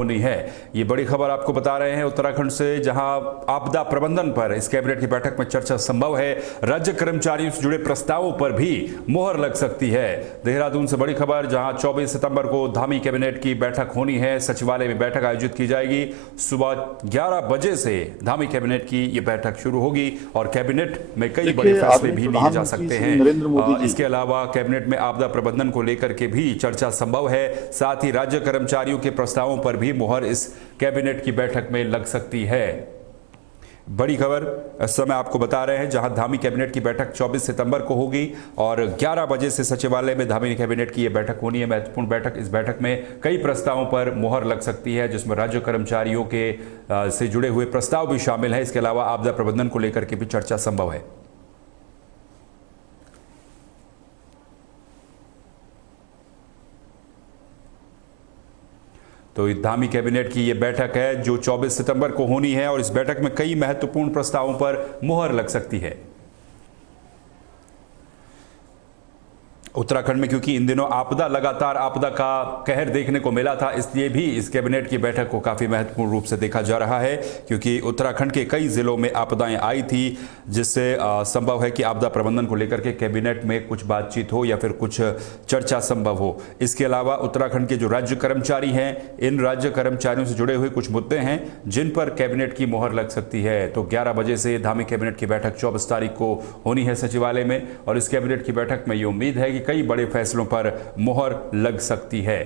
होनी है। ये बड़ी खबर आपको बता रहे हैं उत्तराखंड से, जहां आपदा प्रबंधन पर इस कैबिनेट की बैठक में चर्चा संभव है। राज्य कर्मचारियों से जुड़े प्रस्तावों पर भी मोहर लग सकती है। देहरादून से बड़ी खबर, जहां 24 सितंबर को धामी कैबिनेट की बैठक होनी है। सचिवालय में बैठक आयोजित की जाएगी। सुबह 11 बजे से धामी कैबिनेट की ये बैठक शुरू होगी और कैबिनेट में कई बड़े देखिए, फैसले आदरणीय भी लिए जा प्रधानमंत्री सकते श्री हैं। नरेंद्र मोदी जी इसके अलावा कैबिनेट में आपदा प्रबंधन को लेकर के भी चर्चा संभव है। साथ ही राज्य कर्मचारियों के प्रस्तावों पर भी मोहर इस कैबिनेट की बैठक में लग सकती है। बड़ी खबर इस समय आपको बता रहे हैं, जहां धामी कैबिनेट की बैठक 24 सितंबर को होगी और 11 बजे से सचिवालय में धामी कैबिनेट की यह बैठक होनी है। महत्वपूर्ण बैठक। इस बैठक में कई प्रस्तावों पर मोहर लग सकती है, जिसमें राज्य कर्मचारियों के से जुड़े हुए प्रस्ताव भी शामिल हैं। इसके अलावा आपदा प्रबंधन को लेकर के भी चर्चा संभव है। तो धामी कैबिनेट की ये बैठक है जो 24 सितंबर को होनी है और इस बैठक में कई महत्वपूर्ण प्रस्तावों पर मोहर लग सकती है। उत्तराखंड में क्योंकि इन दिनों लगातार आपदा का कहर देखने को मिला था, इसलिए भी इस कैबिनेट की बैठक को काफ़ी महत्वपूर्ण रूप से देखा जा रहा है, क्योंकि उत्तराखंड के कई जिलों में आपदाएं आई थी, जिससे संभव है कि आपदा प्रबंधन को लेकर के कैबिनेट में कुछ बातचीत हो या फिर कुछ चर्चा संभव हो। इसके अलावा उत्तराखंड के जो राज्य कर्मचारी हैं, इन राज्य कर्मचारियों से जुड़े हुए कुछ मुद्दे हैं जिन पर कैबिनेट की मोहर लग सकती है। तो 11 बजे से धामी कैबिनेट की बैठक 24 तारीख को होनी है सचिवालय में और इस कैबिनेट की बैठक में ये उम्मीद है कि कई बड़े फैसलों पर मोहर लग सकती है।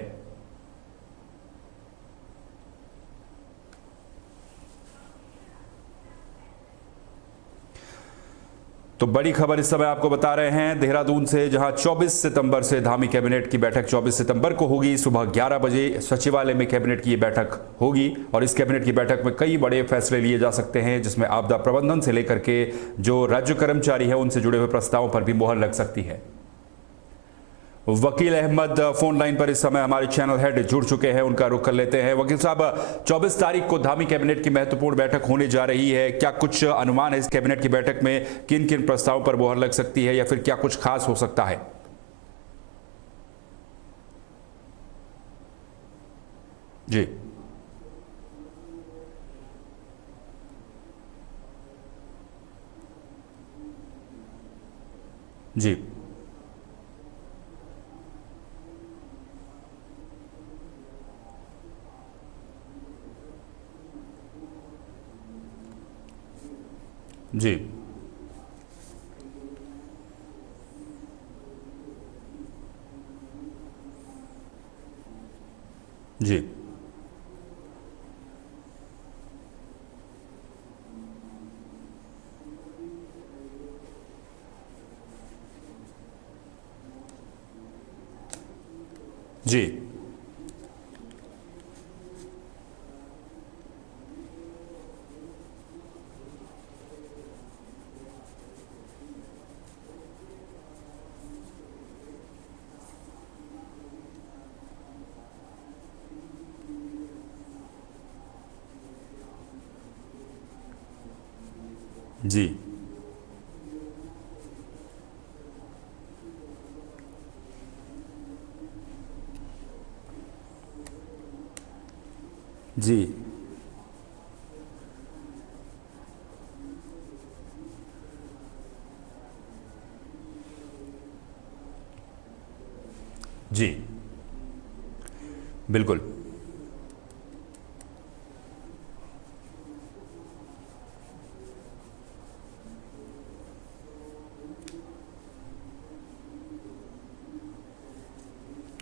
तो बड़ी खबर इस समय आपको बता रहे हैं देहरादून से, जहां 24 सितंबर से धामी कैबिनेट की बैठक 24 सितंबर को होगी। सुबह 11 बजे सचिवालय में कैबिनेट की बैठक होगी और इस कैबिनेट की बैठक में कई बड़े फैसले लिए जा सकते हैं, जिसमें आपदा प्रबंधन से लेकर के जो राज्य कर्मचारी हैं उनसे जुड़े हुए प्रस्तावों पर भी मोहर लग सकती है। वकील अहमद फोन लाइन पर इस समय हमारे चैनल हेड जुड़ चुके हैं, उनका रुख कर लेते हैं। वकील साहब, 24 तारीख को धामी कैबिनेट की महत्वपूर्ण बैठक होने जा रही है। क्या कुछ अनुमान है इस कैबिनेट की बैठक में किन किन प्रस्तावों पर मोहर लग सकती है या फिर क्या कुछ खास हो सकता है? जी जी जी जी जी जी जी जी बिल्कुल।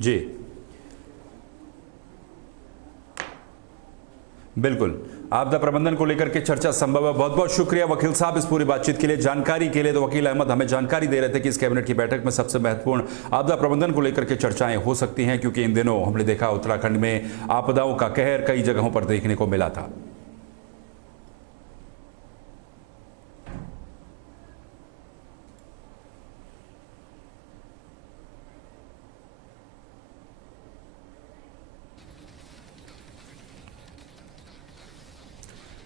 जी बिल्कुल, आपदा प्रबंधन को लेकर के चर्चा संभव है। बहुत बहुत शुक्रिया वकील साहब इस पूरी बातचीत के लिए, जानकारी के लिए। तो वकील अहमद हमें जानकारी दे रहे थे कि इस कैबिनेट की बैठक में सबसे महत्वपूर्ण आपदा प्रबंधन को लेकर के चर्चाएं हो सकती हैं, क्योंकि इन दिनों हमने देखा उत्तराखंड में आपदाओं का कहर कई जगहों पर देखने को मिला था।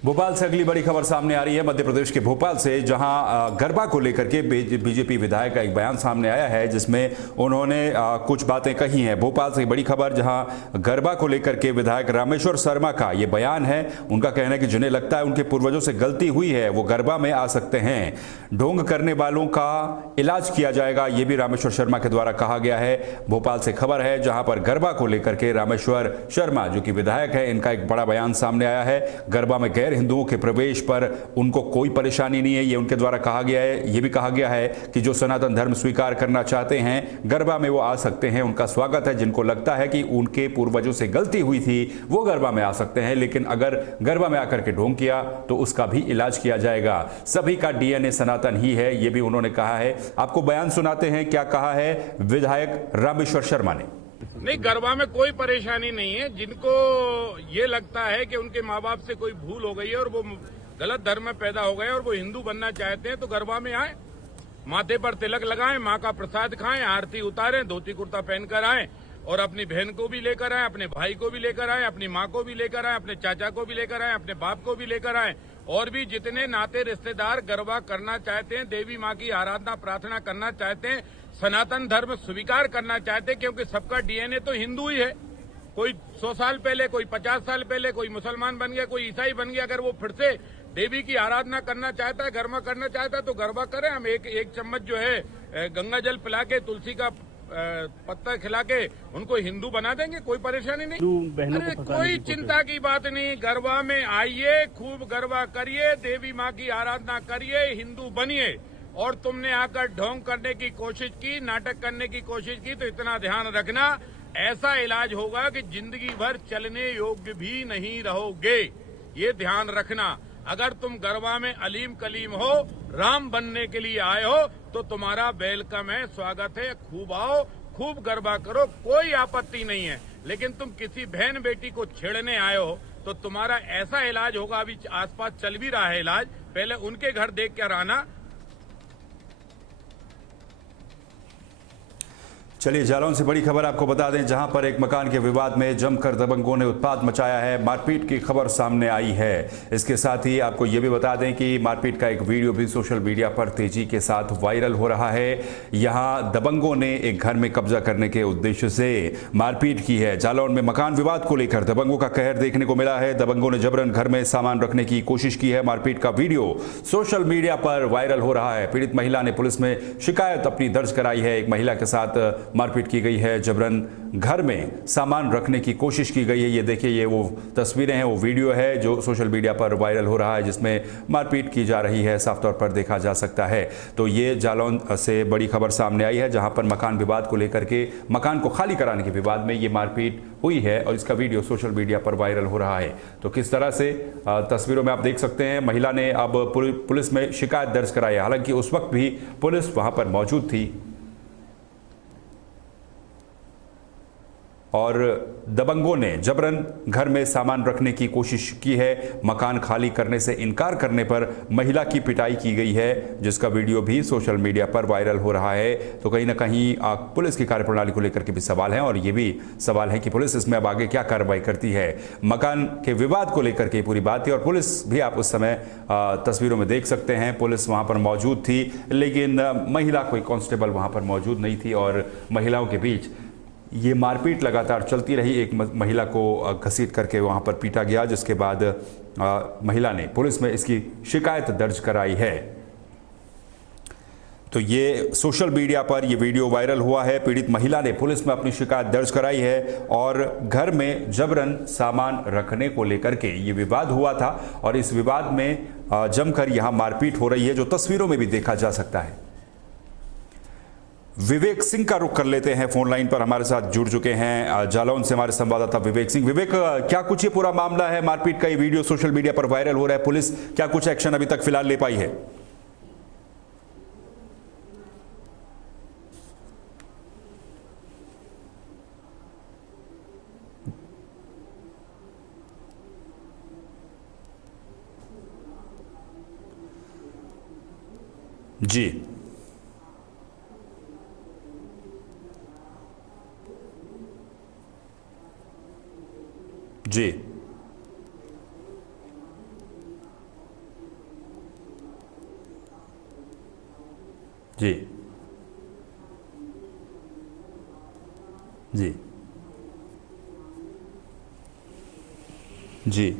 भोपाल से अगली बड़ी खबर सामने आ रही है, मध्य प्रदेश के भोपाल से, जहां गरबा को लेकर के बीजेपी विधायक का एक बयान सामने आया है जिसमें उन्होंने कुछ बातें कही हैं। भोपाल से बड़ी खबर, जहां गरबा को लेकर के विधायक रामेश्वर शर्मा का ये बयान है। उनका कहना है कि जिन्हें लगता है उनके पूर्वजों से गलती हुई है वो गरबा में आ सकते हैं, ढोंग करने वालों का इलाज किया जाएगा, ये भी रामेश्वर शर्मा के द्वारा कहा गया है। भोपाल से खबर है जहां पर गरबा को लेकर के रामेश्वर शर्मा जो कि विधायक है, इनका एक बड़ा बयान सामने आया है। गरबा में गैर हिंदुओं के प्रवेश पर उनको कोई परेशानी नहीं है, ये उनके द्वारा कहा गया है। ये भी कहा गया है कि जो सनातन धर्म स्वीकार करना चाहते हैं गरबा में वो आ सकते हैं, उनका स्वागत है। जिनको लगता है कि उनके पूर्वजों से गलती हुई थी वो गरबा में आ सकते हैं, लेकिन अगर गरबा में आकर के ढोंग किया तो उसका भी इलाज किया जाएगा। सभी का डीएनए सनातन ही है, ये भी उन्होंने कहा है। आपको बयान सुनाते हैं क्या कहा है विधायक रामेश्वर शर्मा ने। नहीं, गरबा में कोई परेशानी नहीं है। जिनको ये लगता है कि उनके माँ बाप से कोई भूल हो गई है और वो गलत धर्म में पैदा हो गए और वो हिंदू बनना चाहते हैं तो गरबा में आए, माथे पर तिलक लगाएं, माँ का प्रसाद खाएं, आरती उतारें, धोती कुर्ता पहनकर आएं और अपनी बहन को भी लेकर आए, अपने भाई को भी लेकर आए, अपनी माँ को भी लेकर आए, अपने चाचा को भी लेकर आए, अपने बाप को भी लेकर आए और भी जितने नाते रिश्तेदार गरबा करना चाहते हैं, देवी माँ की आराधना प्रार्थना करना चाहते हैं, सनातन धर्म स्वीकार करना चाहते हैं, क्योंकि सबका डीएनए तो हिंदू ही है। कोई 100 साल पहले, कोई 50 साल पहले, कोई मुसलमान बन गया, कोई ईसाई बन गया। अगर वो फिर से देवी की आराधना करना चाहता है, गरबा करना चाहता है तो गरबा करें। हम एक चम्मच जो है गंगा जल पिला के, तुलसी का पत्ता खिला के उनको हिंदू बना देंगे, कोई परेशानी नहीं। अरे कोई चिंता की बात नहीं, गरबा में आइए, खूब गरबा करिए, देवी माँ की आराधना करिए, हिंदू बनिए। और तुमने आकर ढोंग करने की कोशिश की, नाटक करने की कोशिश की तो इतना ध्यान रखना, ऐसा इलाज होगा कि जिंदगी भर चलने योग्य भी नहीं रहोगे। ये ध्यान रखना। अगर तुम गरबा में अलीम कलीम हो, राम बनने के लिए आए हो तो तुम्हारा वेलकम है, स्वागत है, खूब आओ, खूब गरबा करो, कोई आपत्ति नहीं है। लेकिन तुम किसी बहन बेटी को छेड़ने आए हो तो तुम्हारा ऐसा इलाज होगा। अभी आसपास चल भी रहा है इलाज, पहले उनके घर देख कर आना। चलिए, जालौन से बड़ी खबर आपको बता दें, जहां पर एक मकान के विवाद में जमकर दबंगों ने उत्पात मचाया है, मारपीट की खबर सामने आई है। इसके साथ ही आपको यह भी बता दें कि मारपीट का एक वीडियो भी सोशल मीडिया पर तेजी के साथ वायरल हो रहा है। यहां दबंगों ने एक घर में कब्जा करने के उद्देश्य से मारपीट की है। जालौन में मकान विवाद को लेकर दबंगों का कहर देखने को मिला है। दबंगों ने जबरन घर में सामान रखने की कोशिश की है। मारपीट का वीडियो सोशल मीडिया पर वायरल हो रहा है। पीड़ित महिला ने पुलिस में शिकायत अपनी दर्ज कराई है। एक महिला के साथ मारपीट की गई है, जबरन घर में सामान रखने की कोशिश की गई है। ये देखिए, ये वो तस्वीरें हैं, वो वीडियो है जो सोशल मीडिया पर वायरल हो रहा है जिसमें मारपीट की जा रही है, साफ तौर पर देखा जा सकता है। तो ये जालौन से बड़ी खबर सामने आई है जहां पर मकान विवाद को लेकर के, मकान को खाली कराने के विवाद में ये मारपीट हुई है और इसका वीडियो सोशल मीडिया पर वायरल हो रहा है। तो किस तरह से तस्वीरों में आप देख सकते हैं, महिला ने अब पुलिस में शिकायत दर्ज कराई है। हालांकि उस वक्त भी पुलिस वहां पर मौजूद थी और दबंगों ने जबरन घर में सामान रखने की कोशिश की है। मकान खाली करने से इनकार करने पर महिला की पिटाई की गई है, जिसका वीडियो भी सोशल मीडिया पर वायरल हो रहा है। तो कहीं ना कहीं पुलिस की कार्यप्रणाली को लेकर के भी सवाल हैं और ये भी सवाल है कि पुलिस इसमें अब आगे क्या कार्रवाई करती है। मकान के विवाद को लेकर के पूरी बात थी और पुलिस भी आप उस समय तस्वीरों में देख सकते हैं, पुलिस वहां पर मौजूद थी, लेकिन महिला, कोई कांस्टेबल वहां पर मौजूद नहीं थी और महिलाओं के बीच ये मारपीट लगातार चलती रही। एक महिला को घसीट करके वहां पर पीटा गया, जिसके बाद महिला ने पुलिस में इसकी शिकायत दर्ज कराई है। तो ये सोशल मीडिया पर ये वीडियो वायरल हुआ है। पीड़ित महिला ने पुलिस में अपनी शिकायत दर्ज कराई है और घर में जबरन सामान रखने को लेकर के ये विवाद हुआ था और इस विवाद में जमकर यहां मारपीट हो रही है, जो तस्वीरों में भी देखा जा सकता है। विवेक सिंह का रुख कर लेते हैं, फोन लाइन पर हमारे साथ जुड़ चुके हैं जालौन से हमारे संवाददाता विवेक सिंह। विवेक, क्या कुछ ये पूरा मामला है? मारपीट का ये वीडियो सोशल मीडिया पर वायरल हो रहा है, पुलिस क्या कुछ एक्शन अभी तक फिलहाल ले पाई है? जी जी जी जी जी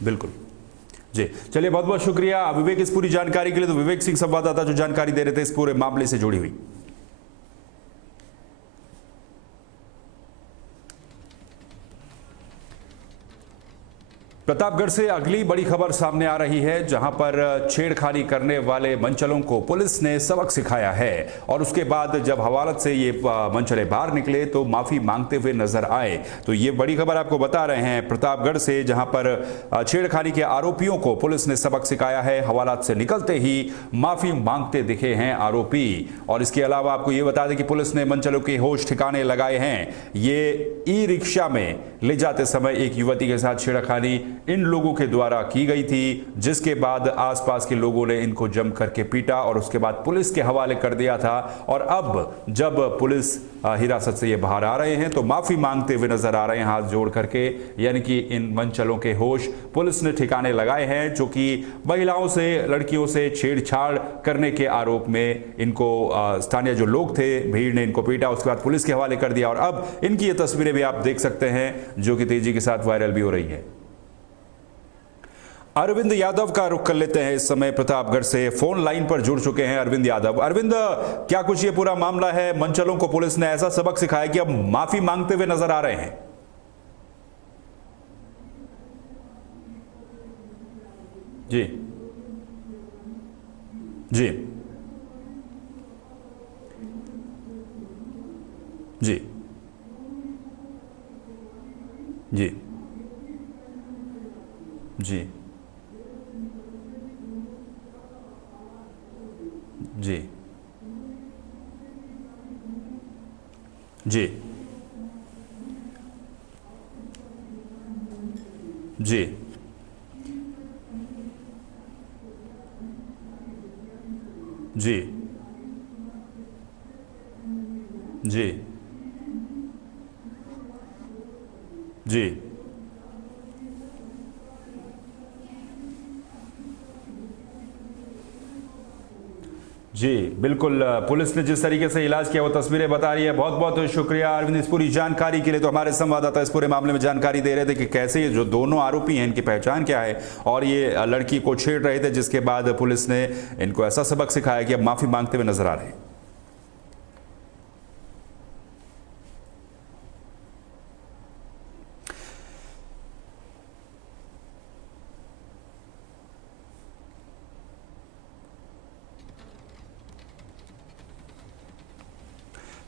बिल्कुल जी। चलिए, बहुत बहुत शुक्रिया विवेक इस पूरी जानकारी के लिए। तो विवेक सिंह संवाददाता जो जानकारी दे रहे थे इस पूरे मामले से जुड़ी हुई। प्रतापगढ़ से अगली बड़ी खबर सामने आ रही है, जहां पर छेड़खानी करने वाले मंचलों को पुलिस ने सबक सिखाया है और उसके बाद जब हवालत से ये मंचले बाहर निकले तो माफी मांगते हुए नजर आए। तो ये बड़ी खबर आपको बता रहे हैं प्रतापगढ़ से, जहां पर छेड़खानी के आरोपियों को पुलिस ने सबक सिखाया है। हवालात से निकलते ही माफी मांगते दिखे हैं आरोपी। और इसके अलावा आपको ये बता दें कि पुलिस ने मंचलों के होश ठिकाने लगाए हैं। ये ई रिक्शा में ले जाते समय एक युवती के साथ छेड़खानी इन लोगों के द्वारा की गई थी, जिसके बाद आसपास के लोगों ने इनको जम करके पीटा और उसके बाद पुलिस के हवाले कर दिया था। और अब जब पुलिस हिरासत से ये बाहर आ रहे हैं तो माफी मांगते हुए नजर आ रहे हैं हाथ जोड़ करके। यानी कि इन मंचलों के होश पुलिस ने ठिकाने लगाए हैं, जो कि महिलाओं से, लड़कियों से छेड़छाड़ करने के आरोप में इनको स्थानीय जो लोग थे, भीड़ ने इनको पीटा, उसके बाद पुलिस के हवाले कर दिया। और अब इनकी ये तस्वीरें भी आप देख सकते हैं जो कि तेजी के साथ वायरल भी हो रही है। अरविंद यादव का रुख कर लेते हैं। इस समय प्रतापगढ़ से फोन लाइन पर जुड़ चुके हैं अरविंद यादव। अरविंद, क्या कुछ ये पूरा मामला है? मंचलों को पुलिस ने ऐसा सबक सिखाया कि अब माफी मांगते हुए नजर आ रहे हैं। जी जी जी जी जी जी जी जी जी जी जी जी बिल्कुल। पुलिस ने जिस तरीके से इलाज किया वो तस्वीरें बता रही है। बहुत बहुत शुक्रिया अरविंद इस पूरी जानकारी के लिए। तो हमारे संवाददाता इस पूरे मामले में जानकारी दे रहे थे कि कैसे जो दोनों आरोपी हैं, इनकी पहचान क्या है और ये लड़की को छेड़ रहे थे, जिसके बाद पुलिस ने इनको ऐसा सबक सिखाया कि अब माफी मांगते हुए नजर आ रहे हैं।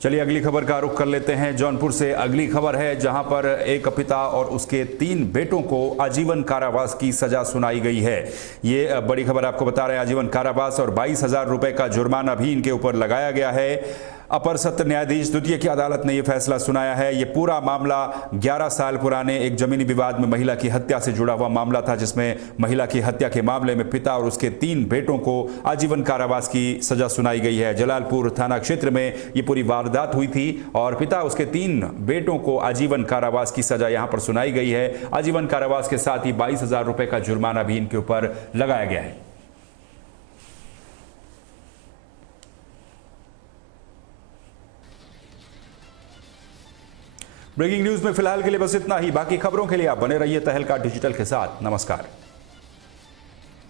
चलिए अगली खबर का रुख कर लेते हैं। जौनपुर से अगली खबर है, जहां पर एक पिता और उसके 3 बेटों को आजीवन कारावास की सजा सुनाई गई है। ये बड़ी खबर आपको बता रहे हैं। आजीवन कारावास और 22,000 रुपए का जुर्माना भी इनके ऊपर लगाया गया है। अपर सत्र न्यायाधीश द्वितीय की अदालत ने यह फैसला सुनाया है। यह पूरा मामला 11 साल पुराने एक जमीनी विवाद में महिला की हत्या से जुड़ा हुआ मामला था, जिसमें महिला की हत्या के मामले में पिता और उसके 3 बेटों को आजीवन कारावास की सजा सुनाई गई है। जलालपुर थाना क्षेत्र में यह पूरी वारदात हुई थी और पिता उसके 3 बेटों को आजीवन कारावास की सजा यहां पर सुनाई गई है। आजीवन कारावास के साथ ही 22,000 रुपए का जुर्माना भी इनके ऊपर लगाया गया है। ब्रेकिंग न्यूज में फिलहाल के लिए बस इतना ही। बाकी खबरों के लिए आप बने रहिए तहलका डिजिटल के साथ। नमस्कार।